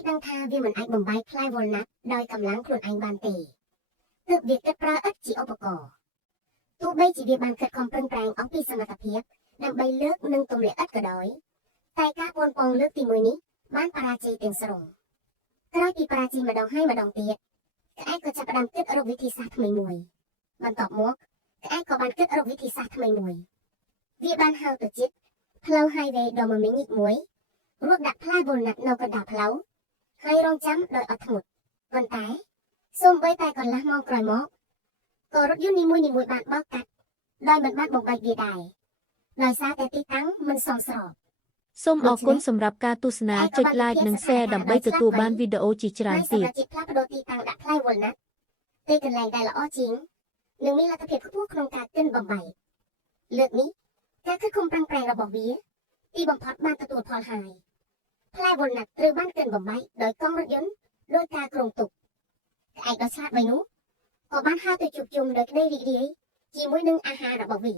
ចដឹងថាវាមិនអាចបំបែកផ្លែវ៉លណាត់ដោយកម្លាំងខ្លួនឯងបានទេទើបវាគិតប្រើឥដ្ឋជាឧបករណ៍ទោះបីជាវាបានខិតខំប្រឹងប្រែងអស់ពីសមត្ថភាពដើម្បីលើកនិងទម្លាក់ឥដ្ឋក៏ដោយតែការប៉ុនប៉ងលើកទី1នេះបានបរាជ័យទាំងស្រុងក្រោយពីបរាជ័យម្ដងហើយម្ដងទៀតក្អែកក៏ចាប់ផ្ដើមគិតរកវិធីសាស្ត្រថ្មីមួយបន្ទាប់មកក្អែកក៏បានគិតរកវិធីសាស្ត្រថ្មីមួយវាបានហៅទៅជិតផ្លូវ highway ដ៏មមាញឹកមួយរួចដាក់ផ្លែវ៉លណាត់នៅកណ្ដាលផ្លូវហើយរងចាំដោយអត់ធ្មត់ប៉ុន្តែសូម្បីតែកន្លះម៉ោងក្រោយមកក៏រថយន្តនីមួយៗបានបោកកាត់ដោយមិនបានបំបែកវាដែរដោយសារតែទីតាំងមិនសមស្របសូមអរគុណសម្រាប់ការទស្សនាចុច like និង share ដើម្បីទទួលបានវីដេអូជាច្រើនទៀតហើយសម្រាប់ផ្លាស់ប្ដូរទីតាំងដាក់ផ្លែវ៉លណាត់ទីកន្លែងដែលល្អជាងនិងមានលទ្ធភាពខ្ពស់ក្នុងការកិនបំបែកលើកនេះការខិតខំប្រឹងប្រែងរបស់វាទីបំផុតបានទទួលផលហើយផ្លែវ៉លណាត់ត្រូវបានកិនបំបែកដោយកង់រថយន្តដោយការគ្រោងទុកក្អែកដ៏ឆ្លាតវៃនោះក៏បានហៅទៅជួបជុំដោយក្តីរីករាយជាមួយនឹងអាហាររបស់វា